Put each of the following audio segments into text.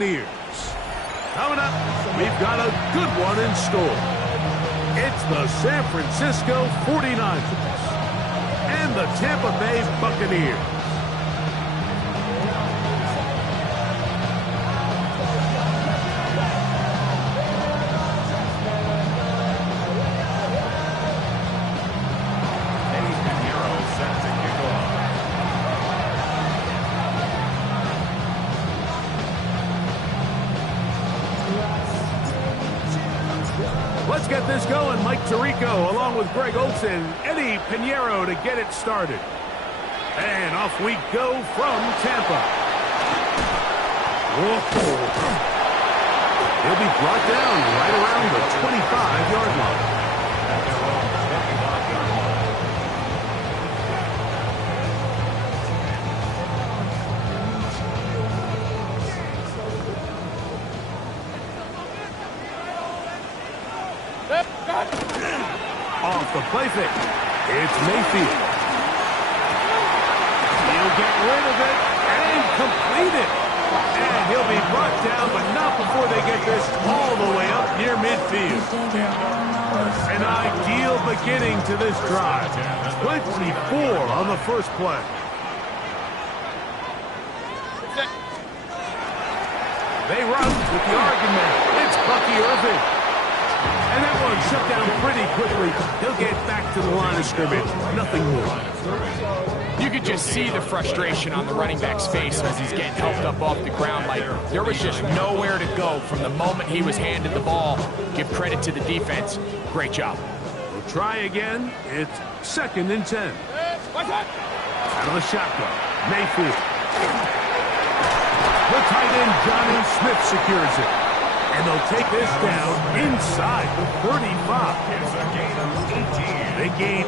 Bucaneers. Coming up, we've got a good one in store. It's the San Francisco 49ers and the Tampa Bay Buccaneers. Let's get this going. Mike Tirico along with Greg Olsen, Eddie Pinheiro to get it started. And off we go from Tampa. Whoa. He'll be brought down right around the 25-yard line. Off the play fake. It's Mayfield. He'll get rid of it and complete it. And he'll be brought down, but not before they get this all the way up near midfield. An ideal beginning to this drive. 24 on the first play. They run with the argument. It's Bucky Irving. And that one shut down pretty quickly. He'll get back to the line of scrimmage. Nothing more. You could just see the frustration on the running back's face as he's getting helped up off the ground. Like there was just nowhere to go from the moment he was handed the ball. Give credit to the defense. Great job. We'll try again. It's 2nd and 10. Out of the shotgun. Mayfield. The tight end, Johnny Smith, secures it. And they'll take this down inside the 35. It's a gain of 18. They gain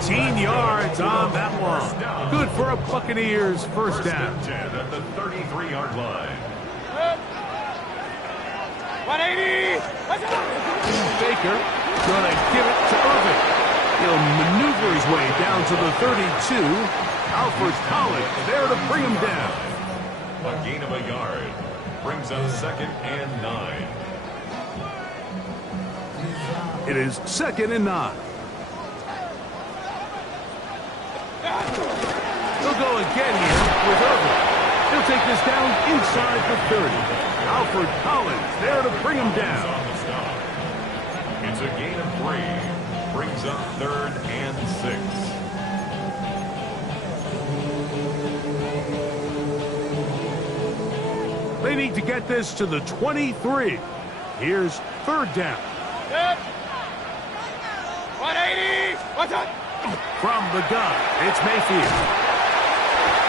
18 yards on that one. Good for a Buccaneers first down. 10 at the 33-yard line. 180. Baker gonna give it to Irving. He'll maneuver his way down to the 32. Alfred Collins there to bring him down. A gain of a yard. Brings up 2nd and 9. It is 2nd and 9. He'll go again here with Irving. He'll take this down inside the 30. Alfred Collins there to bring him down. It's a gain of 3. Brings up 3rd and 6. They need to get this to the 23. Here's 3rd down. 180. What's up? From the gun, it's Mayfield.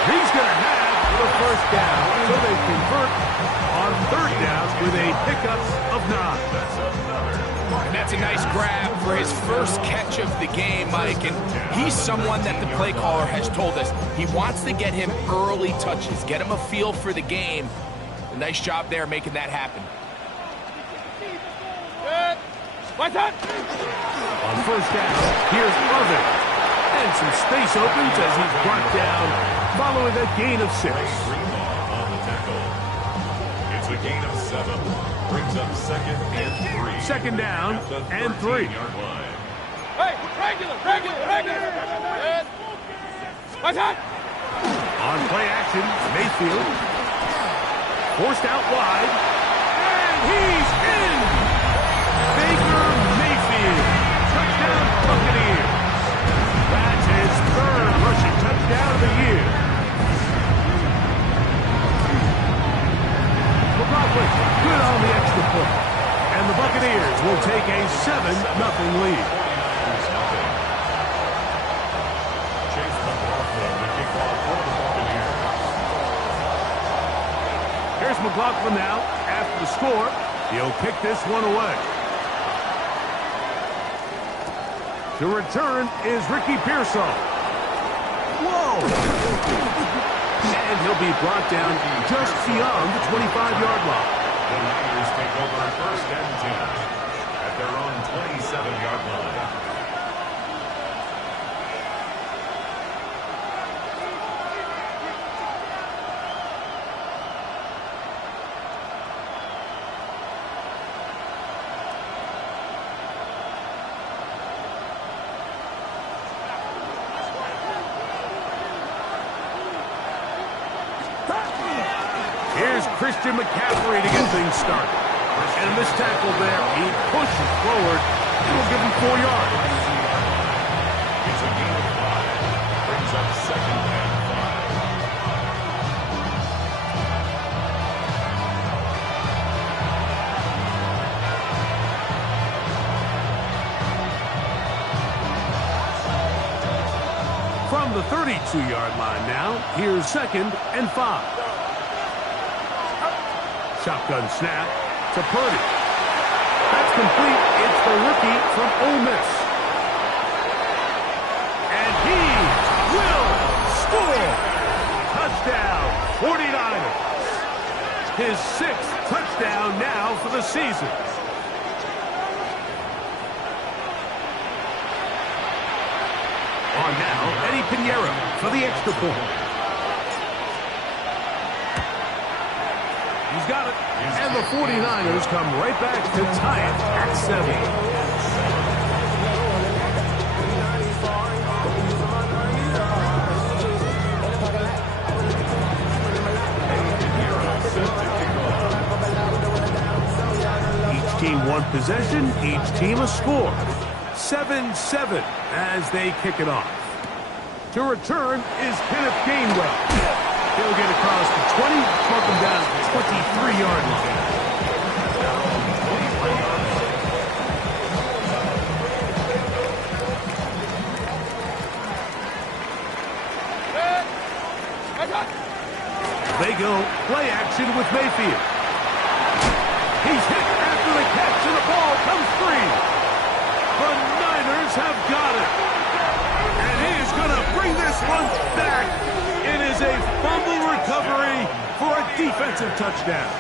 He's going to have the first down, so they convert on 3rd down with a pickup of 9. And that's a nice grab for his first catch of the game, Mike. And he's someone that the play caller has told us he wants to get him early touches, get him a feel for the game. A nice job there making that happen. What's up? On 1st down, here's Irving. And some space opens as he's brought down following a gain of 6. On the tackle. It's a gain of 7. Brings up 2nd and 3. 2nd down and 3. Hey, regular. What's up? On play action, Mayfield. Forced out wide, and he's in! Baker Mayfield, touchdown Buccaneers. That's his 3rd rushing touchdown of the year. McLaughlin, good on the extra point. And the Buccaneers will take a 7-0 lead. Chase McLaughlin, the kickoff for the Buccaneers. Here's McLaughlin now. After the score, he'll kick this one away. To return is Ricky Pearsall. Whoa! And he'll be brought down just beyond the 25-yard line. The Niners take over 1st and 10 at their own 27-yard line. Christian McCaffrey to get things started. And a missed tackle there. He pushes forward. It'll give him 4 yards. It's a gain of 5. Brings up 2nd and 5. From the 32-yard line now, here's 2nd and 5. Shotgun snap to Purdy. That's complete. It's the rookie from Ole Miss. And he will score. Touchdown, 49ers. His 6th touchdown now for the season. On now, Eddie Pinheiro for the extra point. He's got it. And the 49ers come right back to tie it at 7. Each team one possession, each team a score. 7-7 as they kick it off. To return is Kenneth Gainwell. He'll get across the 20, plunk him down at the 23-yard line. They go play action with Mayfield. He's hit after the catch, and the ball comes free. The Niners have got it. And he is going to bring this one back. It is a fumble recovery for a defensive touchdown.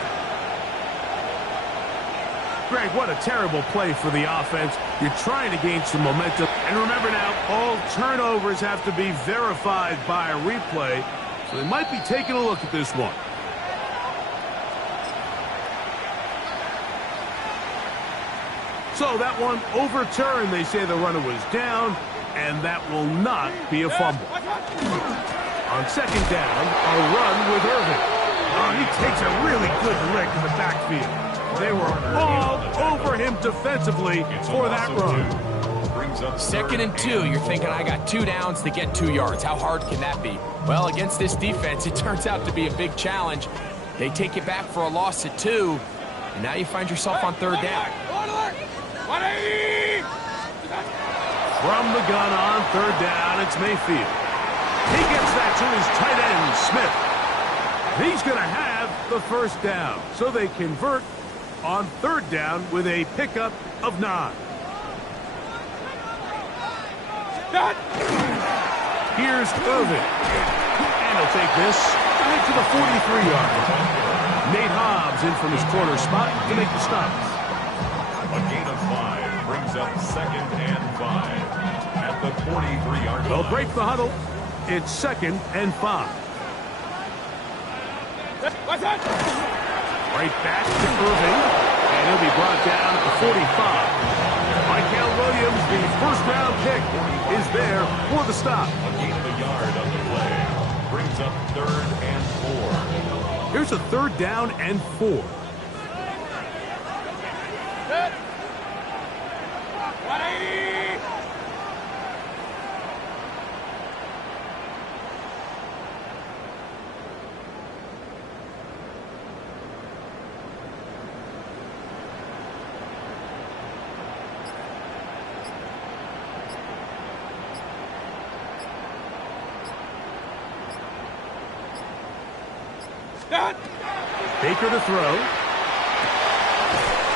Greg, what a terrible play for the offense. You're trying to gain some momentum. And remember now, all turnovers have to be verified by a replay. So they might be taking a look at this one. So that one overturned. They say the runner was down, and that will not be a fumble. On 2nd down, a run with Irvin. Oh, he takes a really good lick in the backfield. They were all over him defensively for that run. 2nd and 2. You're thinking, I got 2 downs to get 2 yards. How hard can that be? Well, against this defense, it turns out to be a big challenge. They take you back for a loss at 2, and now you find yourself on 3rd down. From the gun on 3rd down, it's Mayfield. He gets that to his tight end, Smith. He's going to have the 1st down. So they convert on 3rd down with a pickup of 9. Here's Irvin. And he'll take this back to the 43-yard line. Nate Hobbs in from his corner spot to make the stop. A gain of 5 brings up 2nd and 5 at the 43-yard line. They'll break the huddle. It's 2nd and 5. Right back to Irving. And he'll be brought down at the 45. Michael Williams, the 1st-round pick, is there for the stop. A gain of a yard on the play. Brings up 3rd and 4. Here's a 3rd down and 4. Baker to throw.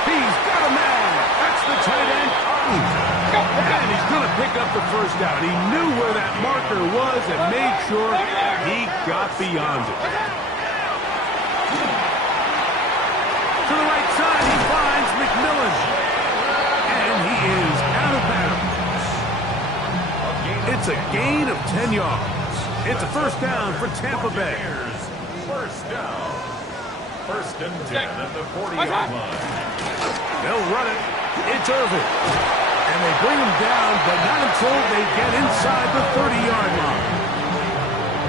He's got a man. That's the tight end. And he's going to pick up the 1st down. He knew where that marker was and made sure he got beyond it. To the right side, he finds McMillan. And he is out of bounds. It's a gain of 10 yards. It's a 1st down for Tampa Bay. 1st down. 1st and 10 at the 40-yard line. They'll run it. It's Irvin. And they bring him down, but not until they get inside the 30-yard line.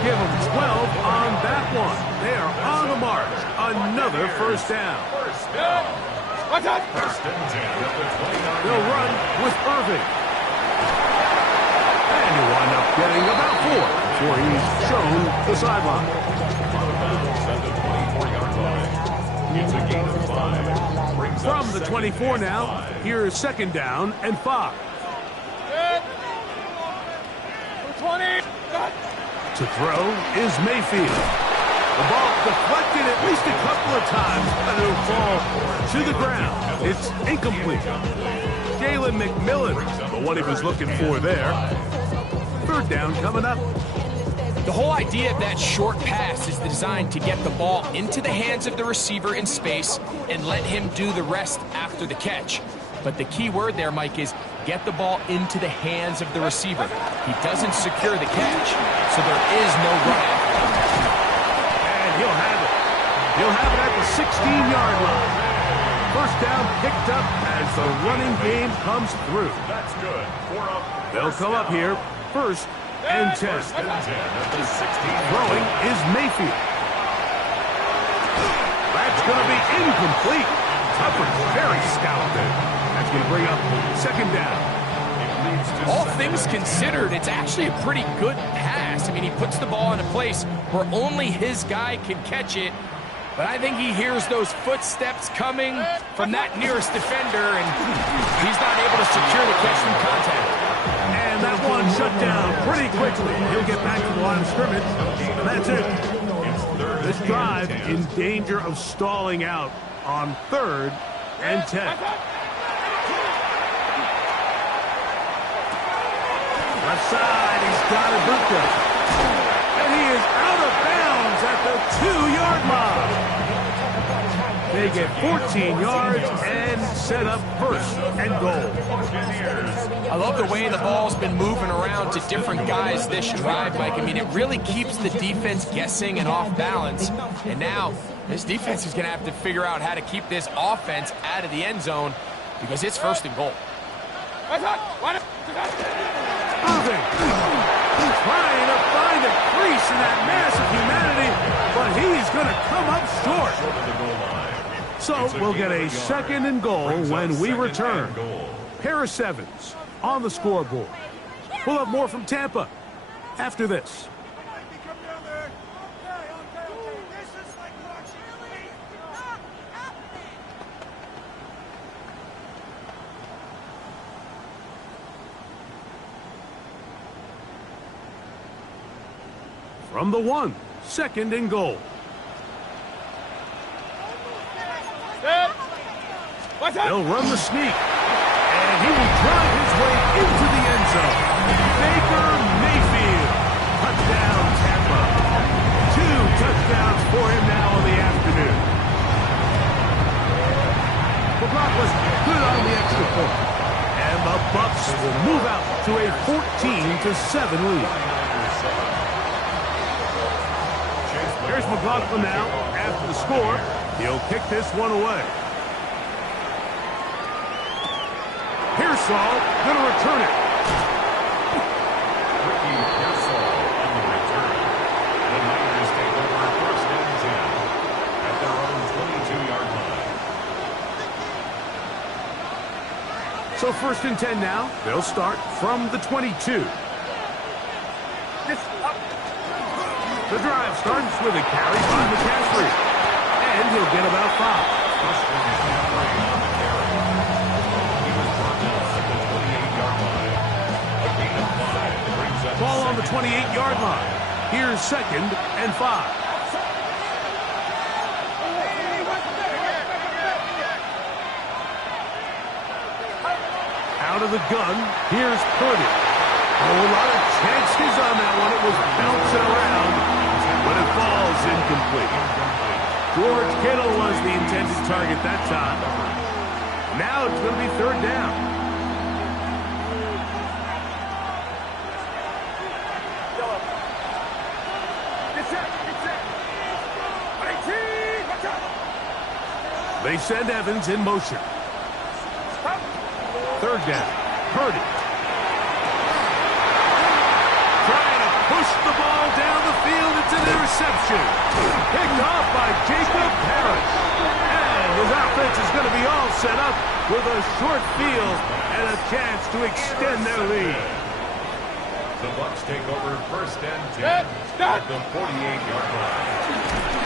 Give him 12 on that one. They are on the march. Another first down. First and 10 at the 29. They'll run with Irving. And he'll wind up getting about 4 before he's shown the sideline. Out of bounds at the 24-yard line. It's a gain of 5. Brings up From the second 24 and now, 5. here's second down and 5. To throw is Mayfield. The ball deflected at least a couple of times, and it'll fall to the ground. It's incomplete. Jalen McMillan, the one he was looking for there. Third down coming up. The whole idea of that short pass is designed to get the ball into the hands of the receiver in space and let him do the rest after the catch. But the key word there, Mike, is get the ball into the hands of the receiver. He doesn't secure the catch, so there is no run after. And he'll have it. He'll have it at the 16-yard line. First down picked up as the running game comes through. That's good. 4 up. They'll come up here. First and 10. First and 10 at the 16. Throwing is Mayfield. That's going to be incomplete. Coverage very stout there. That's going to bring up second down. All things considered, it's actually a pretty good pass. I mean, he puts the ball in a place where only his guy can catch it. But I think he hears those footsteps coming from that nearest defender, and he's not able to secure the catch from contact. And that one shut down pretty quickly. He'll get back to the line of scrimmage, and that's it. This drive in danger of stalling out on 3rd and 10. Left side, he's got Ibuka. And he is out of bounds at the 2-yard line. They get 14 yards and set up first and goal. I love the way the ball's been moving around to different guys this drive, Mike. I mean, it really keeps the defense guessing and off balance. And now, this defense is going to have to figure out how to keep this offense out of the end zone because it's first and goal. Irving trying to find a crease in that mass of humanity, but he's going to come up short. So we'll get a second and goal when we return. Harris Evans on the scoreboard. We'll have more from Tampa after this. From the 1, second and goal. They'll run the sneak, and he will drive his way into the end zone. Baker Mayfield, touchdown Tampa. 2 touchdowns for him now in the afternoon. McLaughlin good on the extra point, and the Bucs will move out to a 14-7 lead. Here's McLaughlin now after the score. He'll kick this one away. Pearsall going to return it. Ricky Pearsall on the return. The Niners take over first and 10 at their own 22-yard line. So first and 10 now. They'll start from the 22. The drive starts with a carry by McCaffrey. And he'll get about 5. First one McCaffrey on the carry. He was brought down at the 28-yard line. A gain of 5 brings up Ball on the 28-yard line. Here's second and 5. Out of the gun, here's Purdy. A lot of chances on that one. It was bouncing around, but it falls incomplete. George Kittle was the intended target that time. Now it's going to be third down. They send Evans in motion. Third down. Purdy. Trying to pushed the ball down the field. It's an interception. Picked off by Jacob Harris. And his offense is going to be all set up with a short field and a chance to extend their lead. The Bucs take over first and 10 at the 48-yard line.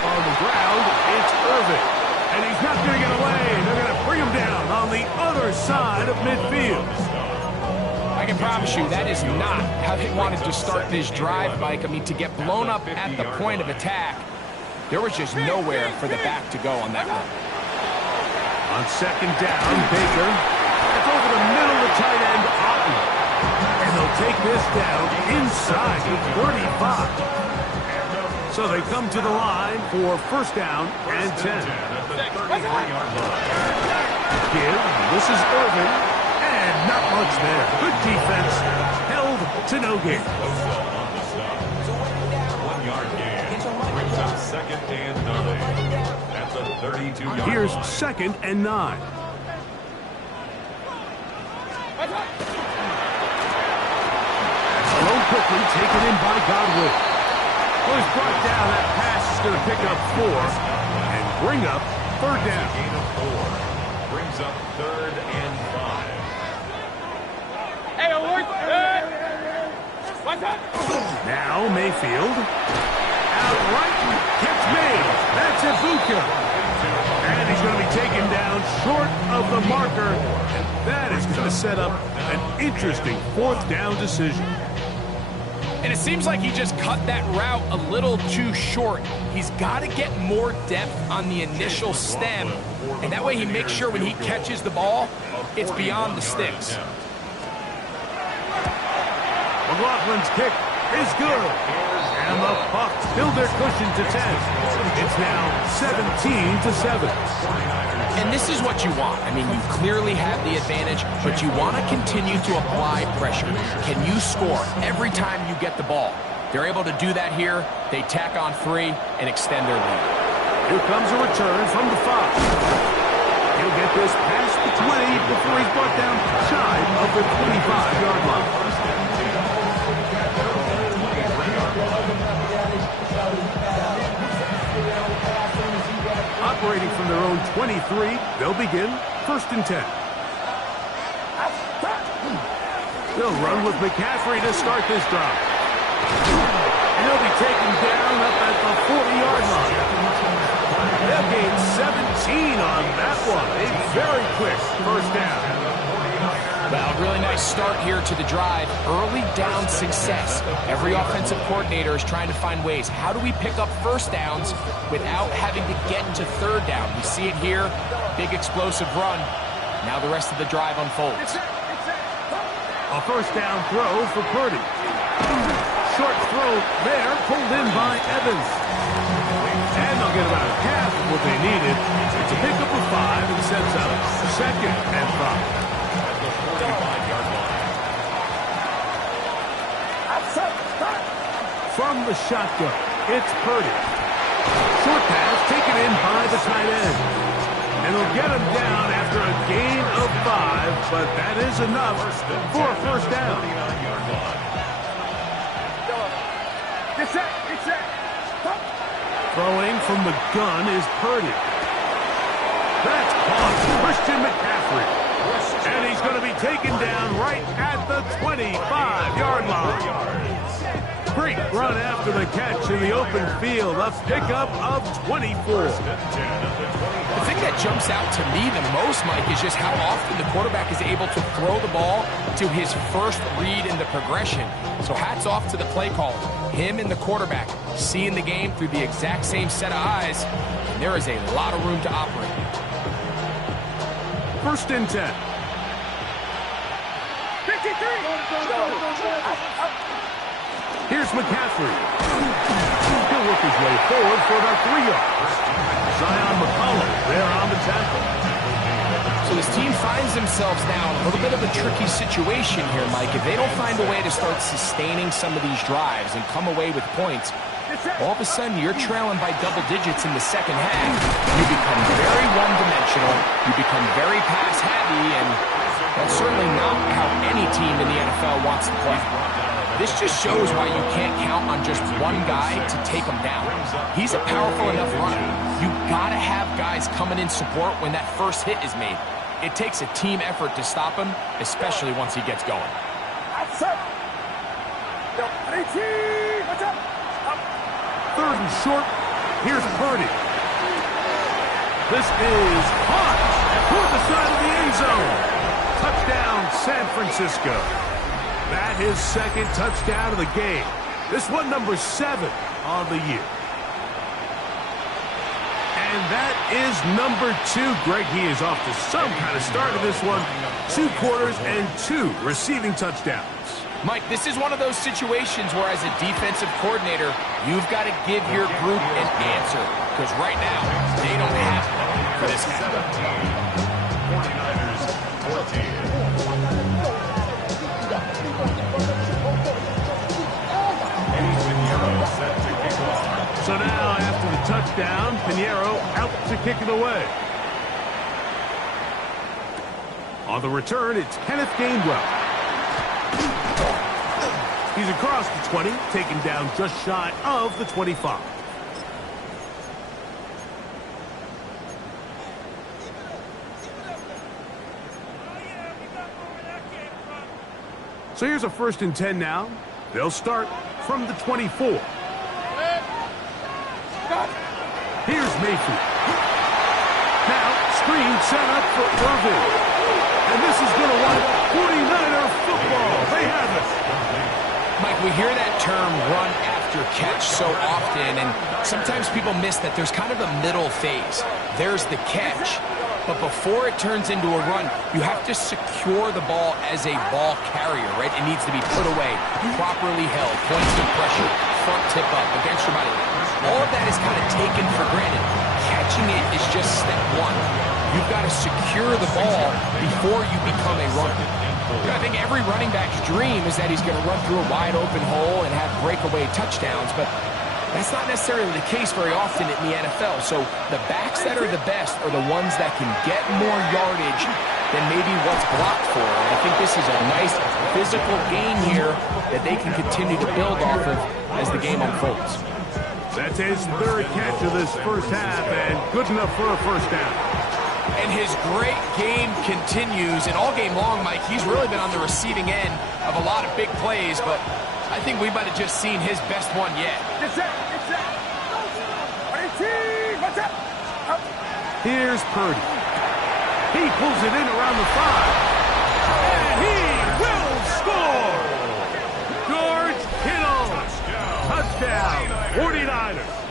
On the ground, it's Irvin. And he's not going to get away. They're going to bring him down on the other side of midfield. I can promise you that is not how they wanted to start this drive, Mike. I mean, to get blown up at the point of attack, there was just nowhere for the back to go on that one. On second down, Baker. It's over the middle of the tight end, Otten. And they'll take this down inside the 35. So they come to the line for first down and 10. Give. This is Irvin. And not much there. Good defense. Held to no gain. 1 yard gain. Brings up second and 9. At the 32-yard line. Here's second and 9. Throw quickly, taken in by Godwin. Well, he's brought down. That pass is going to pick up 4 and bring up third down. Gain of 4. Brings up third and 5. Hey, Award! What's up? Now Mayfield. Out right. Gets made. That's Ibuka. And he's going to be taken down short of the marker. And that is going to set up an interesting fourth down decision. And it seems like he just cut that route a little too short. He's got to get more depth on the initial stem, and that way he makes sure when he catches the ball, it's beyond the sticks. McLaughlin's kick is good. And the Bucs build their cushion to 10. It's now 17-7. And this is what you want. I mean, you clearly have the advantage, but you want to continue to apply pressure. Can you score every time you get the ball? They're able to do that here. They tack on 3 and extend their lead. Here comes a return from the 5. He'll get this past the 20 before he's brought down shy of the 25-yard line. Operating from their own 23, they'll begin first and 10. They'll run with McCaffrey to start this drive. And he'll be taken down up at the 40-yard line. They'll gain 17 on that one. A very quick first down. Well, really nice start here to the drive. Early down success. Every offensive coordinator is trying to find ways. How do we pick up first downs without having to get to third down? We see it here. Big explosive run. Now the rest of the drive unfolds. A first down throw for Purdy. Short throw there, pulled in by Evans. And they'll get about half of what they needed. It's a pickup of 5 and sets up second and 5. From the shotgun, it's Purdy. Short pass taken in by the tight end. And they'll get him down after a gain of 5, but that is enough for a first down. Throwing from the gun is Purdy. That's caught. Christian McCaffrey. And he's going to be taken down right at the 25-yard line. Great run after the catch in the open field. A pickup of 24. The thing that jumps out to me the most, Mike, is just how often the quarterback is able to throw the ball to his first read in the progression. So hats off to the play caller. Him and the quarterback seeing the game through the exact same set of eyes. And there is a lot of room to operate. First and 10. 53! Here's McCaffrey. He'll work his way forward for about 3 yards. Zion McCollum there on the tackle. So this team finds themselves now in a little bit of a tricky situation here, Mike. If they don't find a way to start sustaining some of these drives and come away with points, all of a sudden you're trailing by double digits in the second half. You become very one-dimensional. You become very pass-heavy, and that's certainly not how any team in the NFL wants to play. This just shows why you can't count on just one guy to take him down. He's a powerful enough runner. You gotta have guys coming in support when that first hit is made. It takes a team effort to stop him, especially once he gets going. Third and short. Here's Purdy. This is caught toward the side of the end zone. Touchdown, San Francisco. That is second touchdown of the game. This one number 7 on the year. And that is number 2. Greg, he is off to some kind of start in this one. 2 quarters and 2 receiving touchdowns. Mike, this is one of those situations where as a defensive coordinator, you've got to give your group an answer. Because right now, they don't have one for this guy. 49ers 14. So now, after the touchdown, Pinheiro out to kick it away. On the return, it's Kenneth Gainwell. He's across the 20, taken down just shy of the 25. So here's a 1st and 10 now. They'll start from the 24. Here's Mayfield. Now, screen set up for Irvin. And this is going to wind up 49er football. They have it. Mike, we hear that term run after catch so often, and sometimes people miss that there's kind of a middle phase. There's the catch, but before it turns into a run, you have to secure the ball as a ball carrier, right? It needs to be put away, properly held, points of pressure, front tip up, against your body. All of that is kind of taken for granted. Catching it is just step 1. You've got to secure the ball before you become a runner. I think every running back's dream is that he's going to run through a wide open hole and have breakaway touchdowns, but that's not necessarily the case very often in the NFL. So the backs that are the best are the ones that can get more yardage than maybe what's blocked for. And I think this is a nice physical gain here that they can continue to build off of as the game unfolds. That's his 3rd catch of this first half, and good enough for a 1st down. And his great game continues, and all game long, Mike, he's really been on the receiving end of a lot of big plays, but I think we might have just seen his best one yet. Here's Purdy. He pulls it in around the 5. And he will score! George Kittle! Touchdown, 49ers.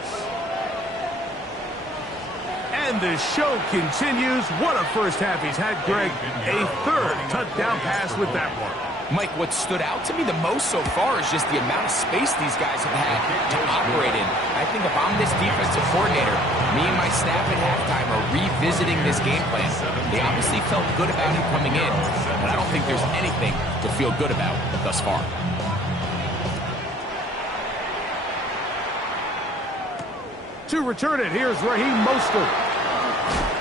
And the show continues. What a first half he's had, Greg. A 3rd touchdown pass with that one. Mike, what stood out to me the most so far is just the amount of space these guys have had to operate in. I think if I'm this defensive coordinator, me and my staff at halftime are revisiting this game plan. They obviously felt good about it coming in, but I don't think there's anything to feel good about thus far. To return it, here's Raheem Mostert.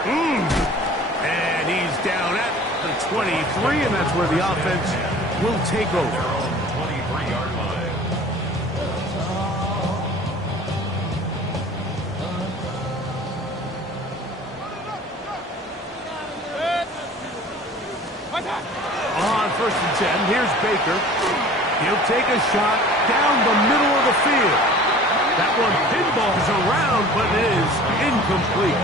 And he's down at the 23, and that's where the offense will take over. 23-yard line. On 1st and 10, here's Baker. He'll take a shot down the middle of the field. That one pinballs around, but is incomplete.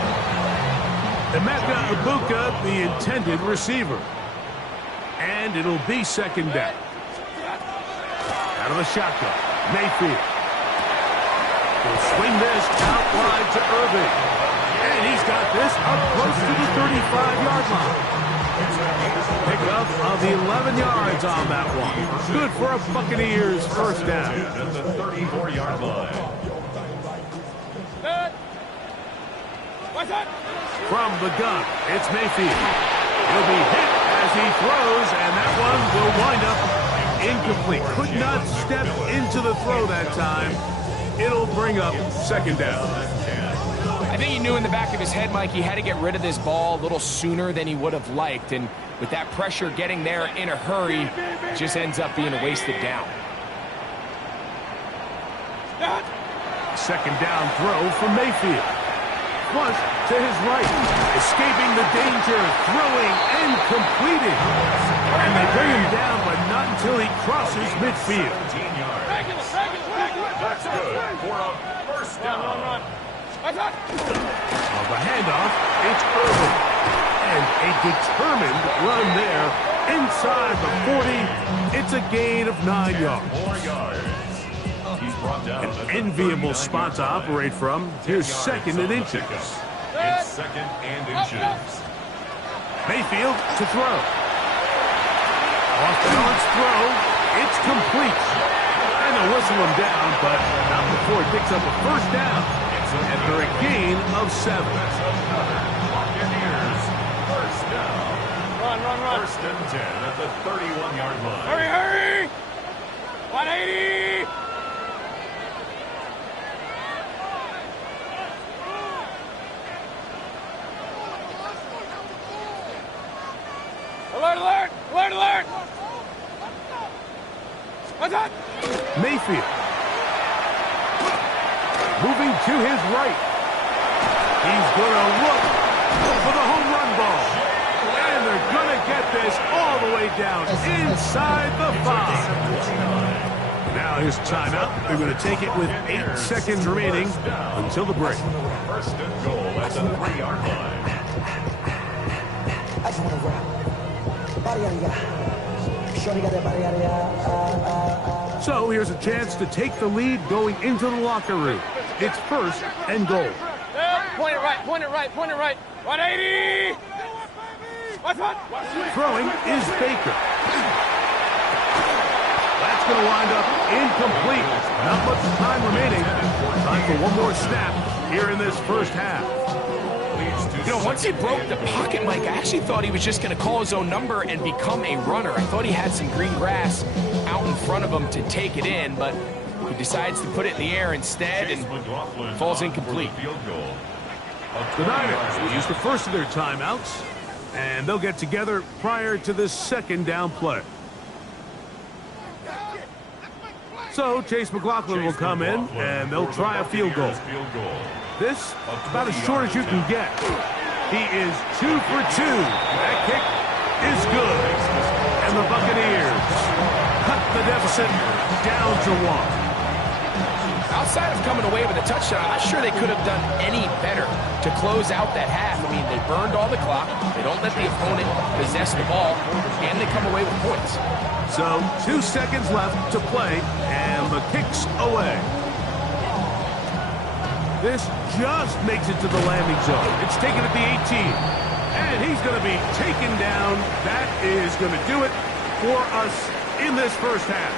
Emeka Ibuka, the intended receiver. And it'll be 2nd down. Out of the shotgun, Mayfield. He'll swing this out wide to Irving. And he's got this up close to the 35-yard line. Pick up of 11 yards on that one. Good for a Buccaneers 1st down. At the 34-yard line. From the gun, it's Mayfield. He'll be hit as he throws, and that one will wind up incomplete. Could not step into the throw that time. It'll bring up 2nd down. I think he knew in the back of his head, Mike, he had to get rid of this ball a little sooner than he would have liked, and with that pressure getting there in a hurry, it just ends up being a wasted down. second down throw from Mayfield. Flush to his right, escaping the danger, throwing and completing. And they bring him down, but not until he crosses midfield. 17 yards. That's good for a first down. On the handoff, it's Irvin. And a determined run there inside the 40. It's a gain of 9 yards. 4 yards. He's brought down An enviable spot to operate from. Here's second and inches. It's second and inches. Mayfield to throw. Off balance throw. It's complete. And they'll whistle him down, but not before he picks up a first down. And for a gain of 7. Bucaneers, first down. Run. First and 10 at the 31-yard line. Hurry! 180! Alert! What's that? Mayfield. Moving to his right. He's going to look for the home run ball. And they're going to get this all the way down inside the 5. Now his timeout. They're going to take it with 8 seconds remaining until the break. First and goal at the 3-yard line. So here's a chance to take the lead going into the locker room. It's first and goal. Point it right. 180! What's that? Throwing is Baker. That's going to wind up incomplete. Not much time remaining. Time for one more snap here in this first half. You know, once he broke the pocket, Mike, I actually thought he was just going to call his own number and become a runner. I thought he had some green grass out in front of him to take it in, but he decides to put it in the air instead and falls incomplete. The Niners will use the first of their timeouts, and they'll get together prior to this second down play. So Chase McLaughlin will come in, and they'll try a field goal. This, about as short as you can get. He is 2 for 2. That kick is good. And the Buccaneers cut the deficit down to 1. Outside of coming away with a touchdown, I'm not sure they could have done any better to close out that half. I mean, they burned all the clock. They don't let the opponent possess the ball, and they come away with points. So 2 seconds left to play, and the kick's away. This just makes it to the landing zone. It's taken at the 18. And he's going to be taken down. That is going to do it for us in this first half.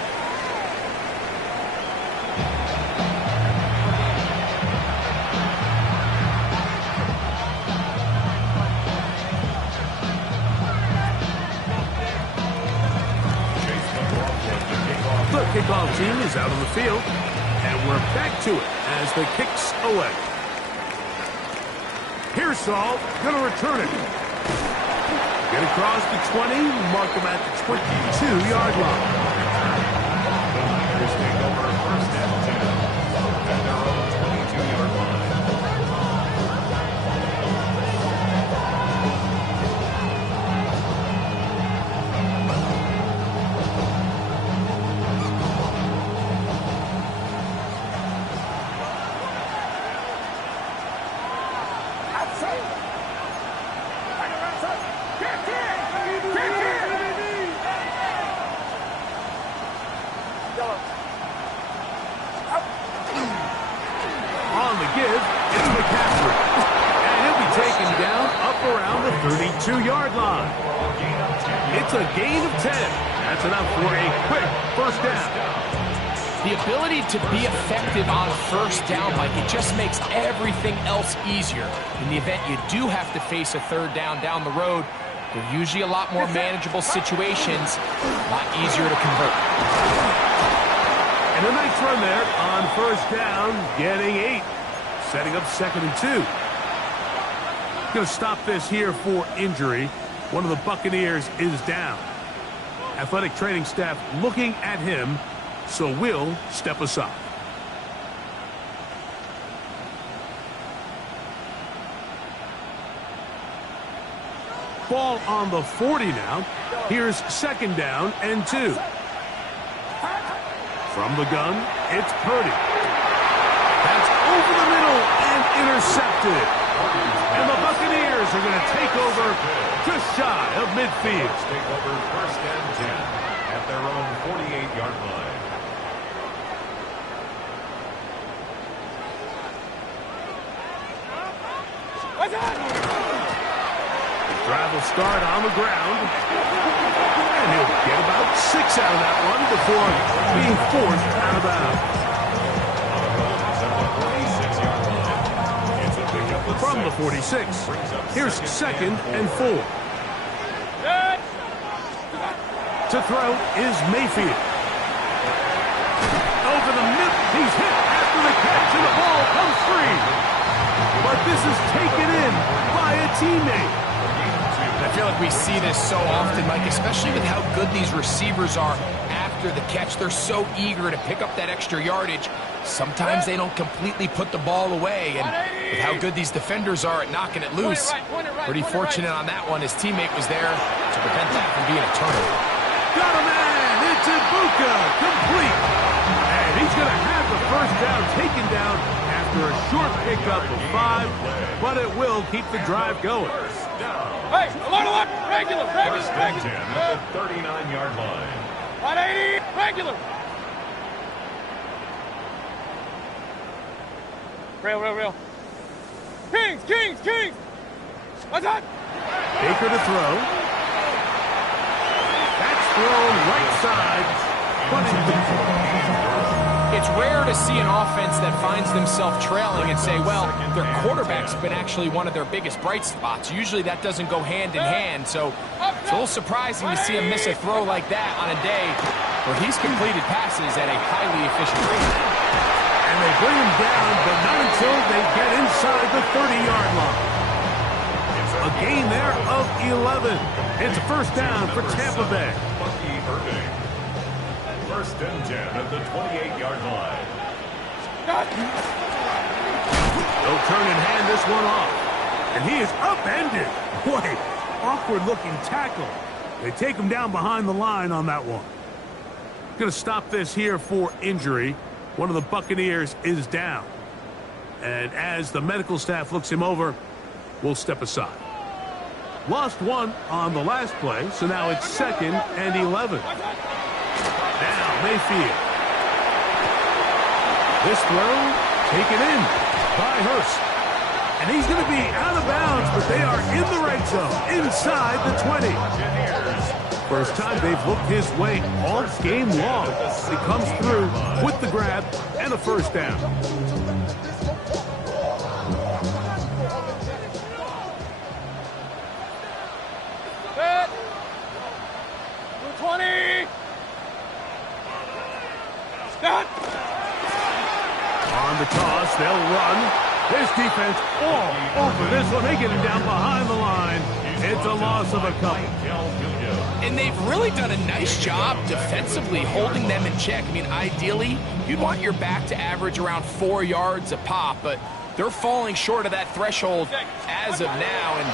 The kickoff team is out on the field. And we're back to it as the kick's away. Pearsall going to return it. Get across the 20, mark him at the 22-yard line. The Niners take over first and 10 at their own 22-yard line. On the give, it's McCaffrey. And he'll be taken down up around the 32-yard line. It's a gain of 10. That's enough for a quick first down. The ability to be effective on first down, Mike, it just makes everything else easier. In the event you do have to face a third down the road, they're usually a lot more manageable situations, a lot easier to convert. And a nice run there on first down, getting 8. Setting up second and 2. Going to stop this here for injury. One of the Buccaneers is down. Athletic training staff looking at him, so we'll step aside. Ball on the 40 now. Here's second down and 2. From the gun, it's Purdy. That's over the middle and intercepted. And the Buccaneers are going to take over just shy of midfield. Take over first and 10 at their own 48-yard line. Drive will start on the ground. And he'll get about 6 out of that one before being forced out of bounds. From the 46, here's second and 4. To throw is Mayfield. Over the middle, he's hit after the catch, and the ball comes free. But this is taken in by a teammate. I feel like we see this so often, Mike, especially with how good these receivers are after the catch. They're so eager to pick up that extra yardage. Sometimes they don't completely put the ball away, and with how good these defenders are at knocking it loose, pretty fortunate on that one. His teammate was there to prevent that from being a turnover. Got a man! It's Ibuka! Complete! And he's going to have the first down taken down after a short pickup of 5, but it will keep the drive going. Hey, alert! Regular! First and 10 at the 39-yard line. 180! Regular! Real. Kings! What's that? Baker to throw. That's thrown right side. It's rare to see an offense that finds themselves trailing and say, well, their quarterback's been actually one of their biggest bright spots. Usually that doesn't go hand in hand, so it's a little surprising to see him miss a throw like that on a day where he's completed passes at a highly efficient rate. And they bring him down, but not until they get inside the 30-yard line. A gain there of 11. It's a first down for Tampa Bay. First and 10 at the 28-yard line. They'll turn and hand this one off. And he is upended. Boy, awkward-looking tackle. They take him down behind the line on that one. Going to stop this here for injury. One of the Buccaneers is down. And as the medical staff looks him over, we'll step aside. Lost one on the last play, so now it's second and 11. Now Mayfield. This throw taken in by Hurst. And he's going to be out of bounds, but they are in the right zone, inside the 20. First time they've looked his way all game long. He comes through with the grab and a first down. Set. 220. Start. On the toss, they'll run. This defense all over this one. They get him down behind the line. It's a loss of a couple. And they've really done a nice job defensively holding them in check. I mean, ideally, you'd want your back to average around 4 yards a pop, but they're falling short of that threshold as of now, and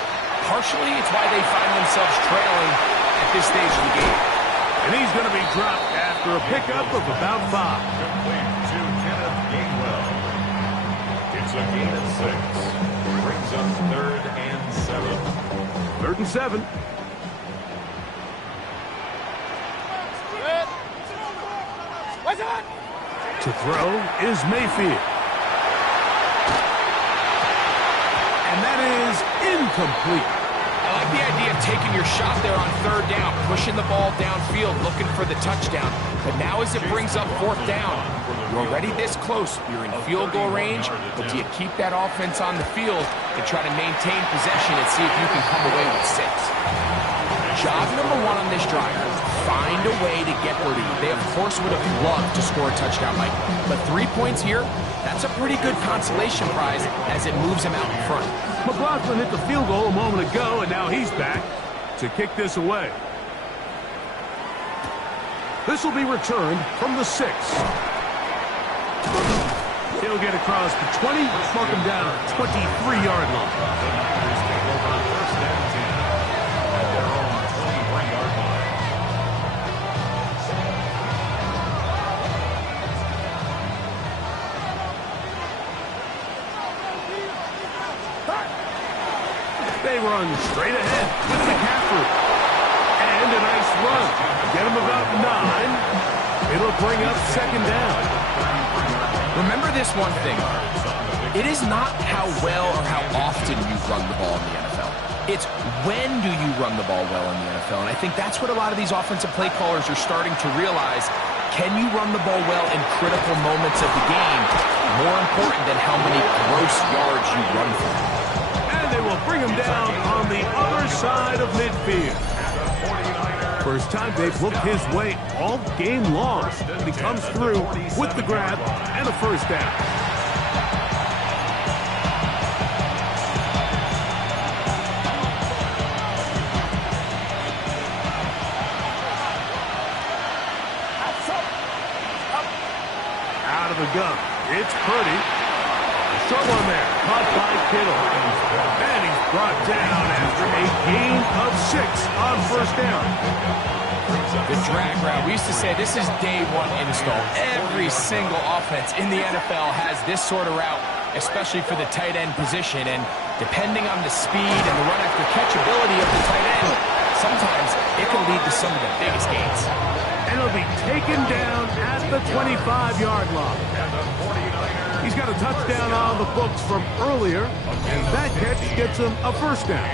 partially it's why they find themselves trailing at this stage of the game. And he's going to be dropped after a pickup of about 5. Complete to Kenneth Gainwell. It's a gain of 6. Brings up 3rd and 7. 3rd and 7. What's that? To throw is Mayfield. And that is incomplete. I like the idea of taking your shot there on 3rd down, pushing the ball downfield, looking for the touchdown. But now as it brings up 4th down, you're already this close. You're in field goal range, but do you keep that offense on the field and try to maintain possession and see if you can come away with 6? Job number 1 on this drive, find a way to get Purdy. They, of course, would have loved to score a touchdown, Mike. But 3 points here, that's a pretty good consolation prize as it moves him out in front. McLaughlin hit the field goal a moment ago, and now he's back to kick this away. This will be returned from the 6. He'll get across the 20, mark him down at 23-yard line. run straight ahead with McCaffrey. And a nice run. Get him about 9. It'll bring up second down. Remember this one thing. It is not how well or how often you run the ball in the NFL. It's when do you run the ball well in the NFL. And I think that's what a lot of these offensive play callers are starting to realize. Can you run the ball well in critical moments of the game? More important than how many gross yards you run for. And they will bring him down on the other side of midfield. First time they've looked his way all game long. And he comes through with the grab and a first down. Out of the gun. It's Purdy. Short one there. Caught by Kittle. And he's brought down after a gain of 6 on first down. The drag route. We used to say this is day one install. Every single offense in the NFL has this sort of route, especially for the tight end position. And depending on the speed and the run after catch ability of the tight end, sometimes it can lead to some of the biggest gains. And he'll be taken down at the 25-yard line. He's got a touchdown on the books from earlier, and that catch gets him a first down.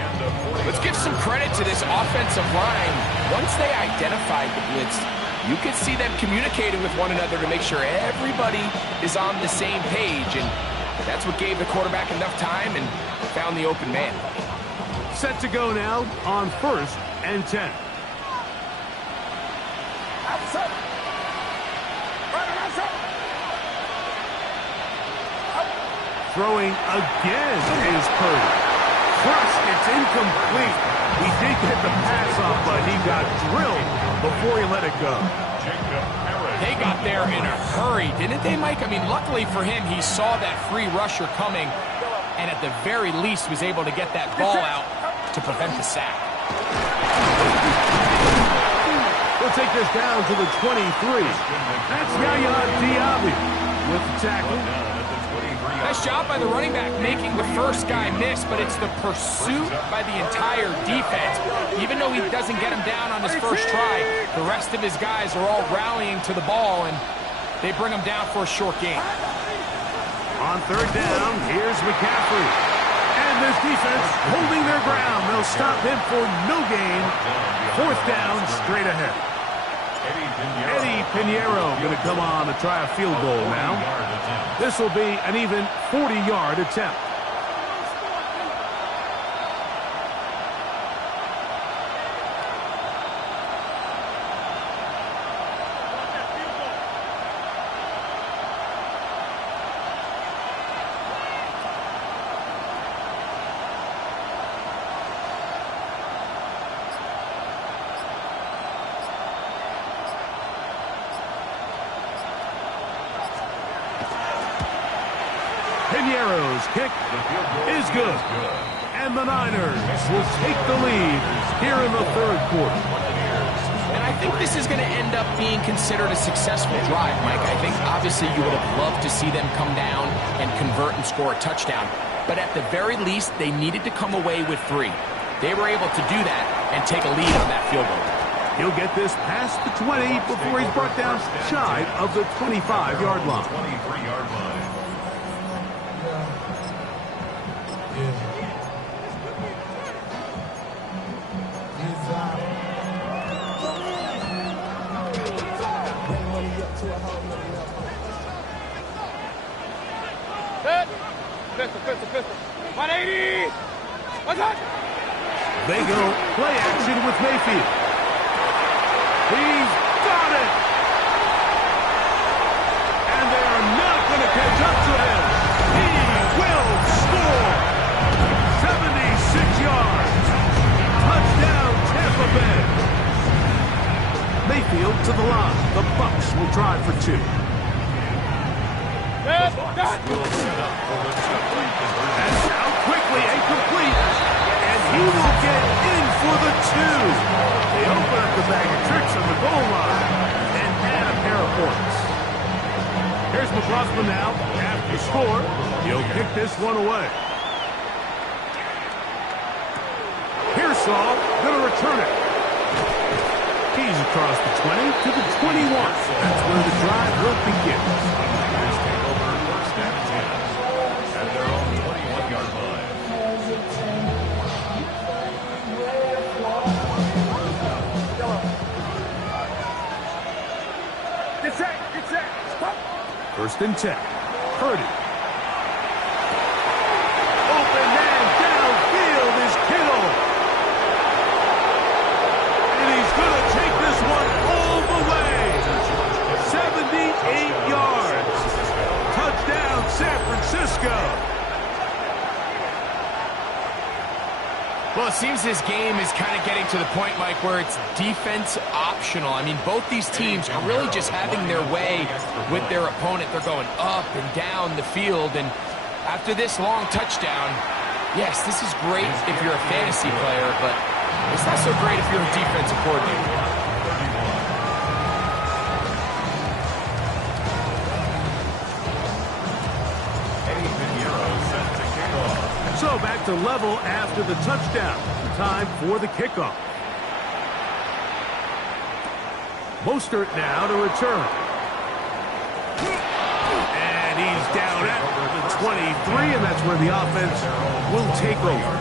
Let's give some credit to this offensive line. Once they identified the blitz, you could see them communicating with one another to make sure everybody is on the same page, and that's what gave the quarterback enough time and found the open man. Set to go now on 1st and 10. Throwing again is Purdy. First, it's incomplete. He did get the pass off, but he got drilled before he let it go. They got there in a hurry, didn't they, Mike? I mean, luckily for him, he saw that free rusher coming, and at the very least was able to get that ball out to prevent the sack. We'll take this down to the 23. That's Yaya Diaby with the tackle. Nice job by the running back making the first guy miss, but it's the pursuit by the entire defense. Even though he doesn't get him down on his first try, the rest of his guys are all rallying to the ball, and they bring him down for a short gain. On third down, here's McCaffrey. And this defense holding their ground. They'll stop him for no gain. Fourth down, straight ahead. Eddie Pinheiro going to come on to try a field goal now. This will be an even 40-yard attempt. Pinheiro's kick is good. And the Niners will take the lead here in the third quarter. And I think this is going to end up being considered a successful drive, Mike. I think obviously you would have loved to see them come down and convert and score a touchdown. But at the very least, they needed to come away with 3. They were able to do that and take a lead on that field goal. He'll get this past the 20 before he's brought down shy of the 25-yard line. 23-yard line. Pistol. 180. What's that? They go play action with Mayfield. He's got it. And they are not going to catch up to him. He will score. 76 yards. Touchdown, Tampa Bay. Mayfield to the line. The Bucs will try for 2. Set up for the two-point conversion. That's out quickly and complete. And he will get in for the 2. They open up the bag of tricks on the goal line and add a pair of points. Here's McLaughlin now. After the score, he'll kick this one away. saw, gonna return it. He's across the 20 to the 21. That's where the drive will begin. Buccaneers take over first and 10 at their own 21-yard line. Get set, get set. Stop. First and 10. Purdy. Open man downfield is Kittle. And he's going to take this one all the way. 78 yards. Touchdown, San Francisco. Well, it seems this game is kind of getting to the point, Mike, where it's defense optional. I mean, both these teams are really just having their way with their opponent. They're going up and down the field, and after this long touchdown, yes, this is great if you're a fantasy player, but it's not so great if you're a defensive coordinator. So back to level after the touchdown. Time for the kickoff. Mostert now to return. And he's down at the 23, and that's where the offense will take over.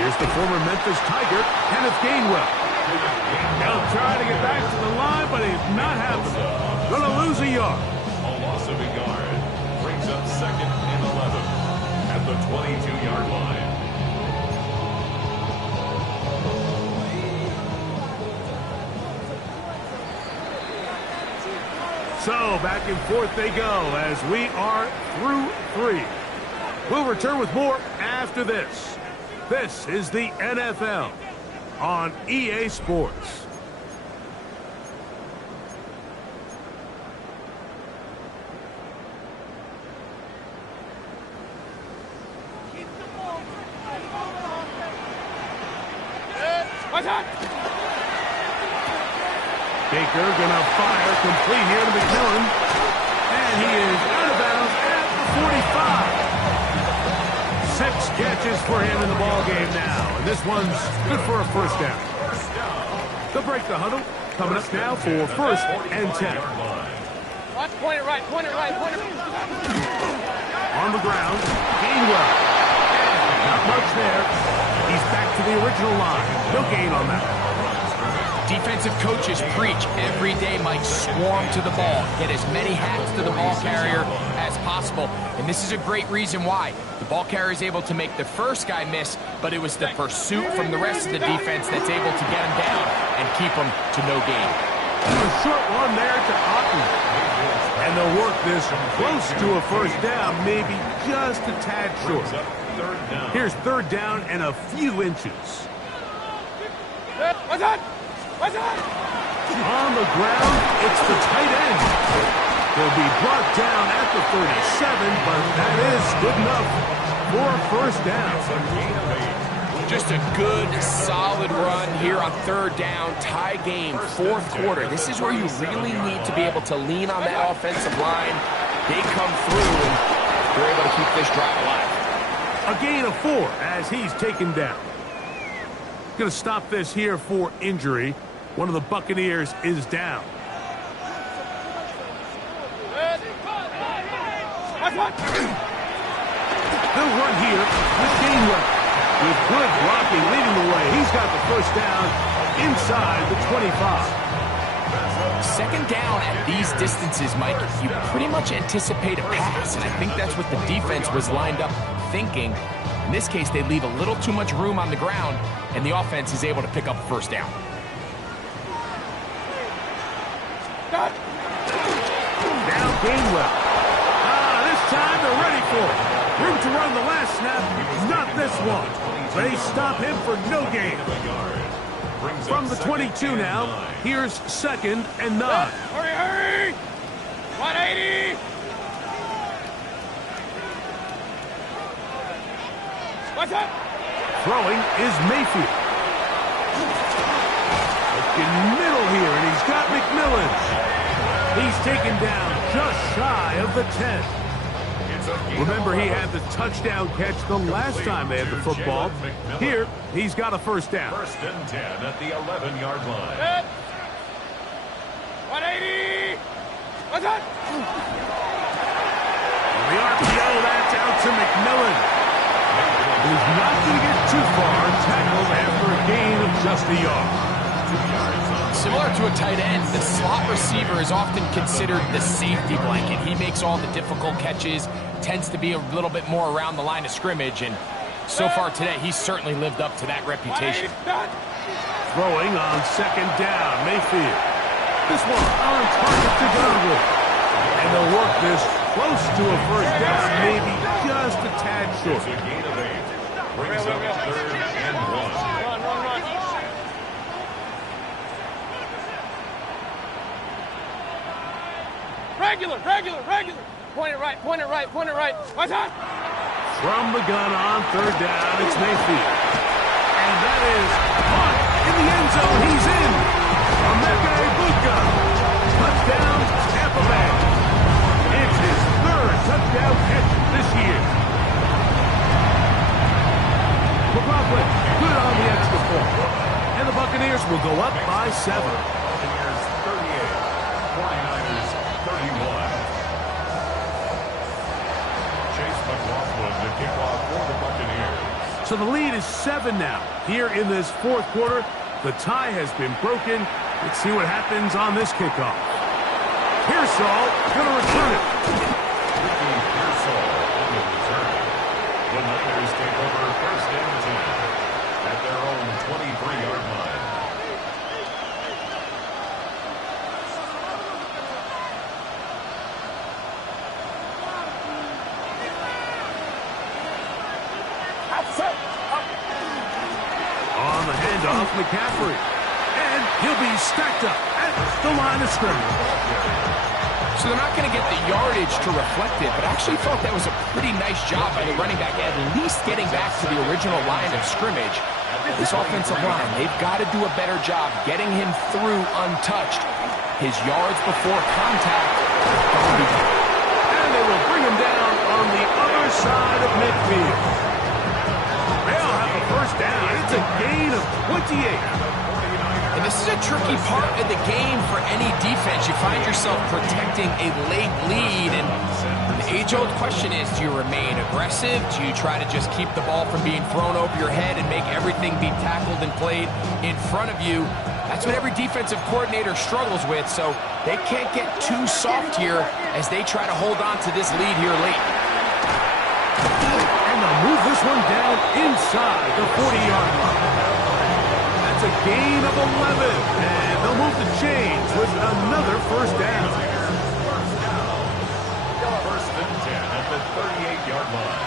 Here's the former Memphis Tiger, Kenneth Gainwell. He'll try to get back to the line, but he's not happening. Gonna lose a yard. A loss of a yard brings up second and 11 at the 22-yard line. So back and forth they go as we are through 3. We'll return with more after this. This is the NFL on EA Sports. Baker gonna fire complete here to McMillan. And he is out of bounds at the 45. 6 catches for him in the ball game now. And this one's good for a first down. They'll break the huddle. Coming up now for first and 10. Watch, point it right, point it right, point it right. On the ground, Gainwell. Not much there. He's back to the original line. No gain on that. Defensive coaches preach every day, Mike, swarm to the ball. Get as many hats to the ball carrier as possible. And this is a great reason why. The ball carrier is able to make the first guy miss, but it was the pursuit from the rest of the defense that's able to get him down and keep him to no gain. A short one there to Otten. And they'll work this close to a first down, maybe just a tad short. Here's third down and a few inches. What's that? What's that? On the ground, it's the tight end. He'll be brought down at the 37, but that is good enough for a first down. Just a good, solid run here on third down, tie game, fourth quarter. This is where you really need to be able to lean on that offensive line. They come through, and they're able to keep this drive alive. A gain of 4 as he's taken down. Going to stop this here for injury. One of the Buccaneers is down. They'll run here with Gainwell. With good blocking leading the way. He's got the first down inside the 25. Second down at these distances, Mike, you pretty much anticipate a pass, and I think that's what the defense was lined up thinking. In this case, they leave a little too much room on the ground, and the offense is able to pick up a first down. Now Gainwell. This time they're ready for it. Room to run the last snap, not this one. They stop him for no gain. From the 22 now, here's second and 9. Hurry! 180! What's up? Throwing is Mayfield. Looking middle here, and he's got McMillan. He's taken down just shy of the 10. Remember, he had the touchdown catch the last time they had the football. Here, he's got a first down. First and 10 at the 11-yard line. Set. 180. What's that? The RPO, that's out to McMillan. He's not going to get too far, tackled after a gain of just a yard. Similar to a tight end, the slot receiver is often considered the safety blanket. He makes all the difficult catches, tends to be a little bit more around the line of scrimmage, and so far today, he's certainly lived up to that reputation. Throwing on second down, Mayfield. This one on target to Godwin. And they'll work this close to a first down, maybe just a tad short. It's a gain of 8. Brings up 3rd and 1. Run. Regular. Point it right. What's that? From the gun on third down, it's Mayfield. And that is caught in the end zone. He's in. Buca. Touchdown, Tampa Bay. It's his 3rd touchdown catch this year. McLaughlin, good on the extra point. And the Buccaneers will go up by 7. Buccaneers 38, 49ers 31. Chase McLaughlin, the kickoff for the Buccaneers. So the lead is 7 now. Here in this 4th quarter, the tie has been broken. Let's see what happens on this kickoff. Pearsall going to return it. Pearsall on the return. The Niners take over first and 10 at their own 23-yard line. On the handoff, McCaffrey. And he'll be stacked up at the line of scrimmage. So they're not going to get the yardage to reflect it, but I actually thought that was a pretty nice job by the running back, at least getting back to the original line of scrimmage. This offensive line, they've got to do a better job getting him through untouched. His yards before contact. And they will bring him down on the other side of midfield. They'll have a first down. It's a gain of 28. And this is a tricky part of the game for any defense. You find yourself protecting a late lead, and the age-old question is, do you remain aggressive? Do you try to just keep the ball from being thrown over your head and make everything be tackled and played in front of you? That's what every defensive coordinator struggles with, so they can't get too soft here as they try to hold on to this lead here late. And they'll move this one down inside the 40-yard line. That's a gain of 11, and they'll move the chains with another first down. First and 10 at the 38-yard line.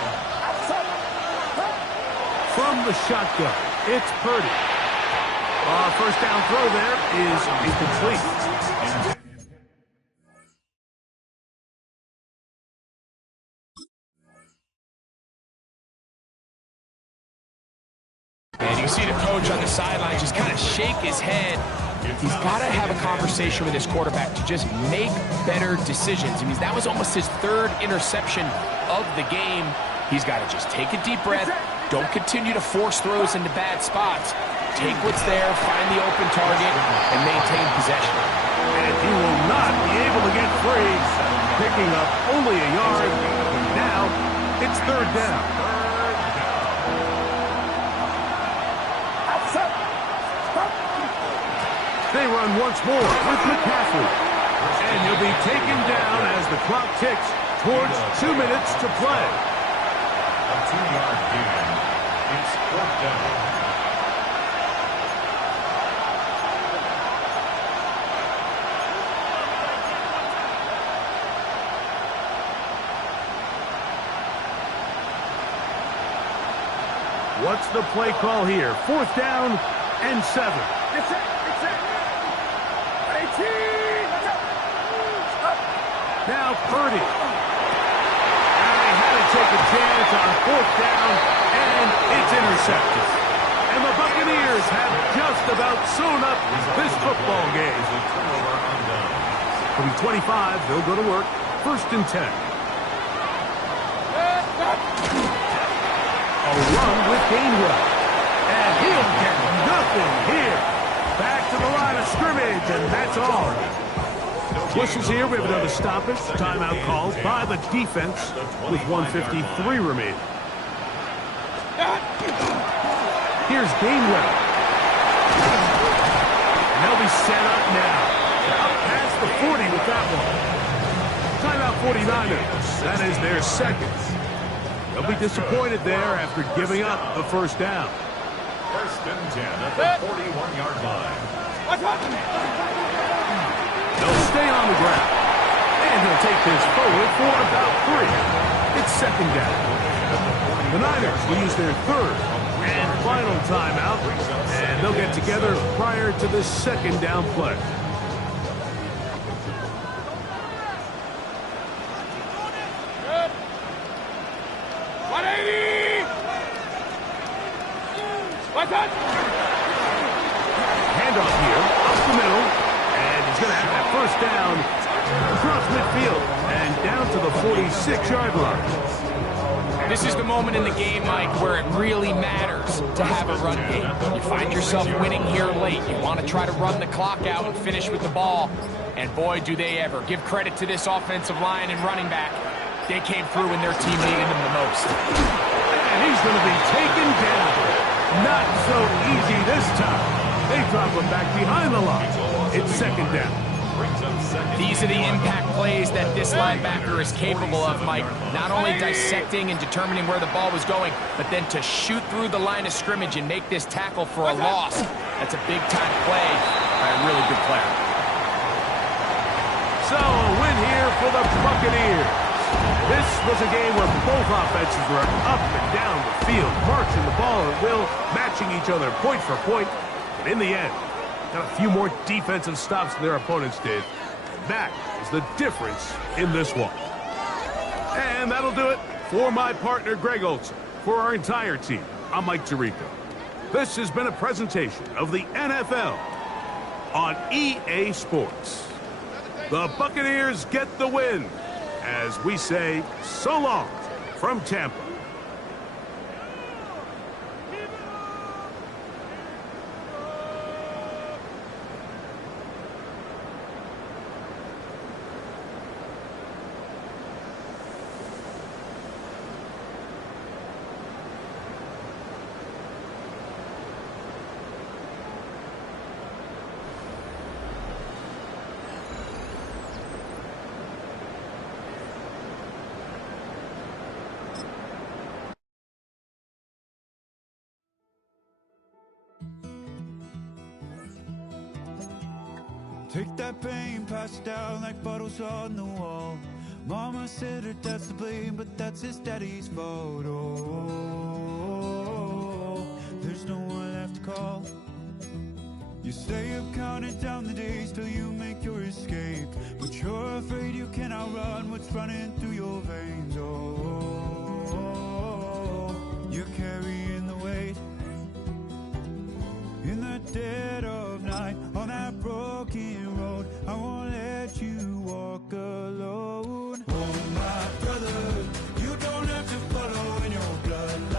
From the shotgun, it's Purdy. First down throw there is incomplete. And you see the coach on the sideline just kind of shake his head. He's got to have a conversation with his quarterback to just make better decisions. I mean, that was almost his 3rd interception of the game. He's got to just take a deep breath. Don't continue to force throws into bad spots. Take what's there, find the open target, and maintain possession. And he will not be able to get free, picking up only a yard. Now it's 3rd down. They run once more with McCaffrey. And he'll be taken down as the clock ticks towards 2 minutes to play. A 2-yard gain. It's 4th down. What's the play call here? 4th down and 7. Now Purdy. And they had to take a chance on 4th down, and it's intercepted. And the Buccaneers have just about sewn up this football game. It'll be 25. They'll go to work. 1st and 10. A run with Gainwell. And he'll get nothing here. Back to the line of scrimmage, and that's all. Whistles here. We have another stoppage. Timeout called by the defense with 1:53 remaining. Here's Gainwell. And they'll be set up now. Out past the 40 with that one. Timeout 49ers. That is their second. They'll be disappointed there after giving up the 1st down. 1st and 10 at the 41-yard line. They'll stay on the ground. And he'll take this forward for about 3. It's 2nd down. The Niners will use their 3rd and final timeout, and they'll get together prior to the 2nd down play. Handoff here, up the middle, and he's going to have that 1st down across midfield and down to the 46-yard line. This is the moment in the game, Mike, where it really matters to have a run game. You find yourself winning here late. You want to try to run the clock out and finish with the ball. And boy, do they ever. Give credit to this offensive line and running back. They came through when their team needed them the most. And he's going to be taken down. Not so easy this time. They drop him back behind the line. It's 2nd down. These are the impact plays that this linebacker is capable of, Mike. Not only dissecting and determining where the ball was going, but then to shoot through the line of scrimmage and make this tackle for a loss. That's a big-time play by a really good player. So, a win here for the Buccaneers. This was a game where both offenses were up and down the field, marching the ball at will, matching each other point for point. But in the end, got a few more defensive stops than their opponents did. And that is the difference in this one. And that'll do it for my partner, Greg Olson. For our entire team, I'm Mike Tirico. This has been a presentation of the NFL on EA Sports. The Buccaneers get the win, as we say so long from Tampa. Take that pain, pass it down like bottles on the wall. Mama said her dad's to blame, but that's his daddy's fault. Oh, there's no one left to call. You stay up counting down the days till you make your escape, but you're afraid you cannot run what's running through your veins. Oh, you're carrying the weight in the dead of night on that broken road. I won't let you walk alone. Oh, my brother, you don't have to follow in your bloodline.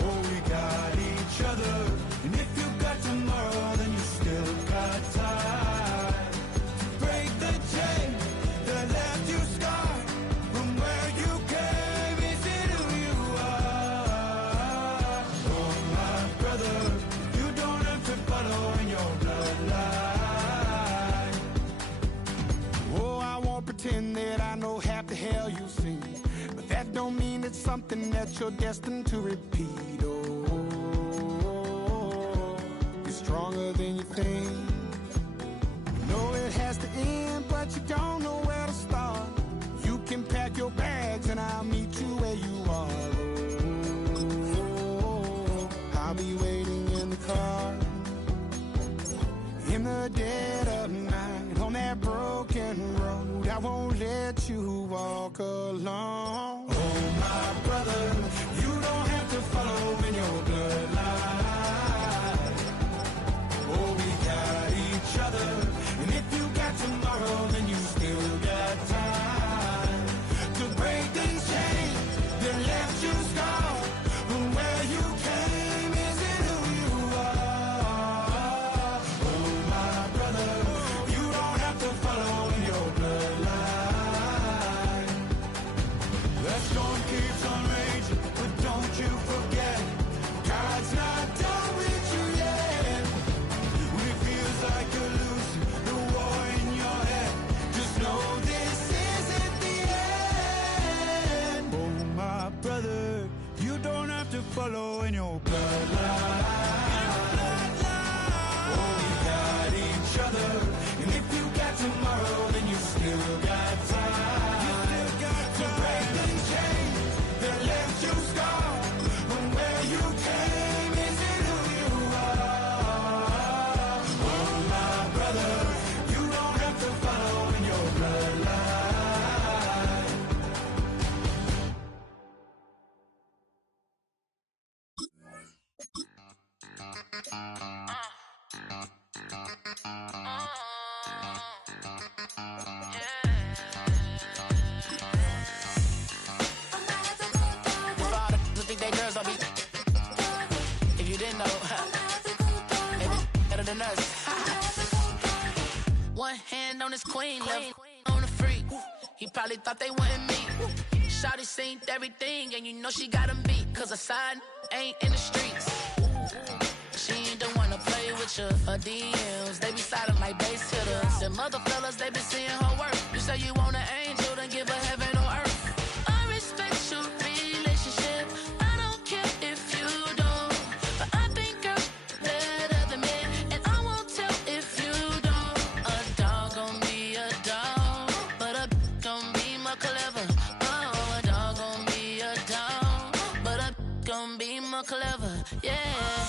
Oh, we got each other, and if you got tomorrow, then you still got time to break the chain that left you scarred from where you came into who you are. Oh, my brother, you don't have to follow in your bloodline. Oh, I won't pretend that I know half the hell you've seen, but that don't mean it's something that you're destined to repeat. Oh, you're stronger than you think. You know it has to end, but you don't know where to start. You can pack your bags and I'll meet you where you are. Oh, I'll be waiting in the car in the dead of night on that broken road. I won't let you walk alone. Oh, my brother, you don't have to follow in your bloodline. Oh, we got each other, still got time. You still got to break the chain that left you scarred. From where you came, is it who you are? Oh, my brother, you don't have to follow in your bloodline. Think they girls don't be. If you didn't know, maybe better than us. One hand on his queen, left on the freak. He probably thought they wanted me. Shawty seen everything, and you know she got him beat. Cause her side ain't in the streets. She ain't the one to play with you. Her DMs, they be silent like bass hitters. And mother fellas, they be seeing her work. You say you want an angel, then give her heaven or earth. I respect your relationship. I don't care if you don't. But I think girls better than men. And I won't tell if you don't. A dog gon' be a dog, but a gon' be more clever. Oh, a dog gon' be a dog, but a gon' be more clever. Yeah.